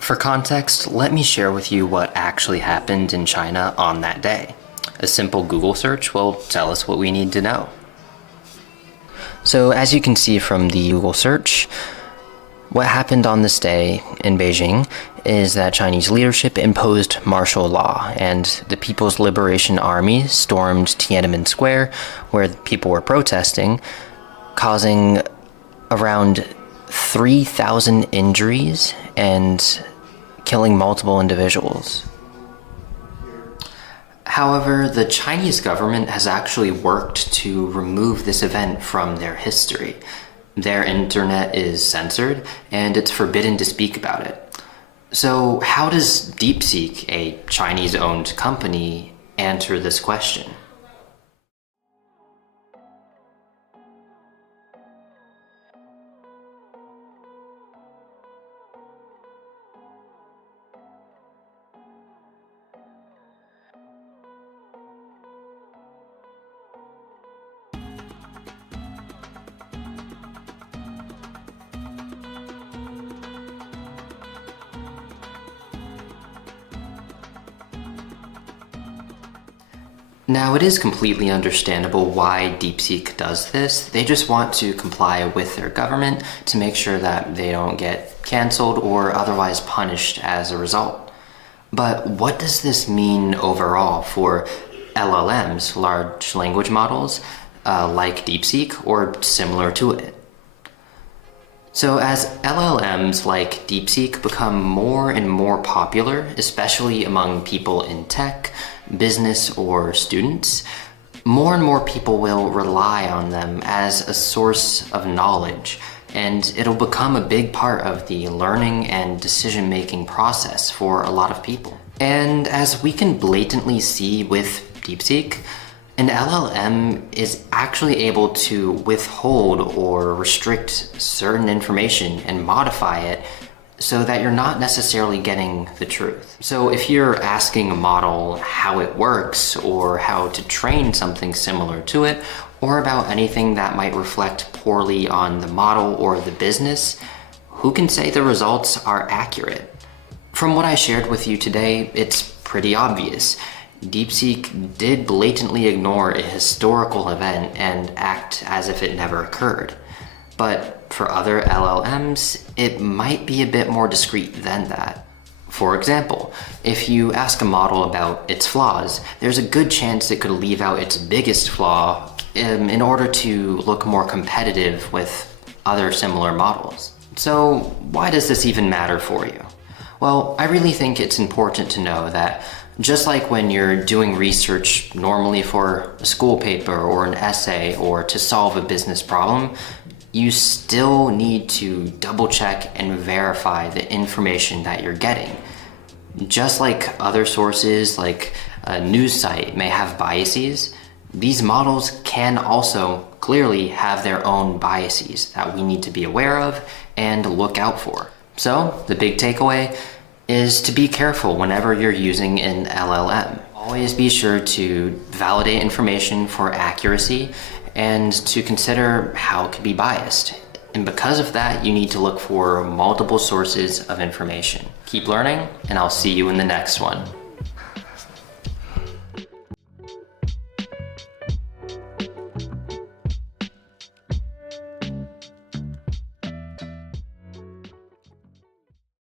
For context, let me share with you what actually happened in China on that day. A simple Google search will tell us what we need to know. So as you can see from the Google search, what happened on this day in Beijing is that Chinese leadership imposed martial law, and the People's Liberation Army stormed Tiananmen Square, where people were protesting, causing around 3,000 injuries and killing multiple individuals. However, the Chinese government has actually worked to remove this event from their history. Their internet is censored, and it's forbidden to speak about it. So how does Deepseek, a Chinese-owned company, answer this question? Now, it is completely understandable why Deepseek does this. They just want to comply with their government to make sure that they don't get canceled or otherwise punished as a result. But what does this mean overall for LLMs, large language models, like Deepseek or similar to it? So as LLMs like Deepseek become more and more popular, especially among people in tech, business, or students, more and more people will rely on them as a source of knowledge, and it'll become a big part of the learning and decision-making process for a lot of people. And as we can blatantly see with Deepseek, an LLM is actually able to withhold or restrict certain information and modify it so that you're not necessarily getting the truth. So if you're asking a model how it works or how to train something similar to it, or about anything that might reflect poorly on the model or the business, who can say the results are accurate? From what I shared with you today, it's pretty obvious. Deepseek did blatantly ignore a historical event and act as if it never occurred. But for other LLMs, it might be a bit more discreet than that. For example, if you ask a model about its flaws, there's a good chance it could leave out its biggest flaw in order to look more competitive with other similar models. So why does this even matter for you? Well, I really think it's important to know that just like when you're doing research normally for a school paper or an essay or to solve a business problem, you still need to double check and verify the information that you're getting. Just like other sources like a news site may have biases, these models can also clearly have their own biases that we need to be aware of and look out for. So the big takeaway is to be careful whenever you're using an LLM. Always be sure to validate information for accuracy and to consider how it could be biased. And because of that, you need to look for multiple sources of information. Keep learning, and I'll see you in the next one.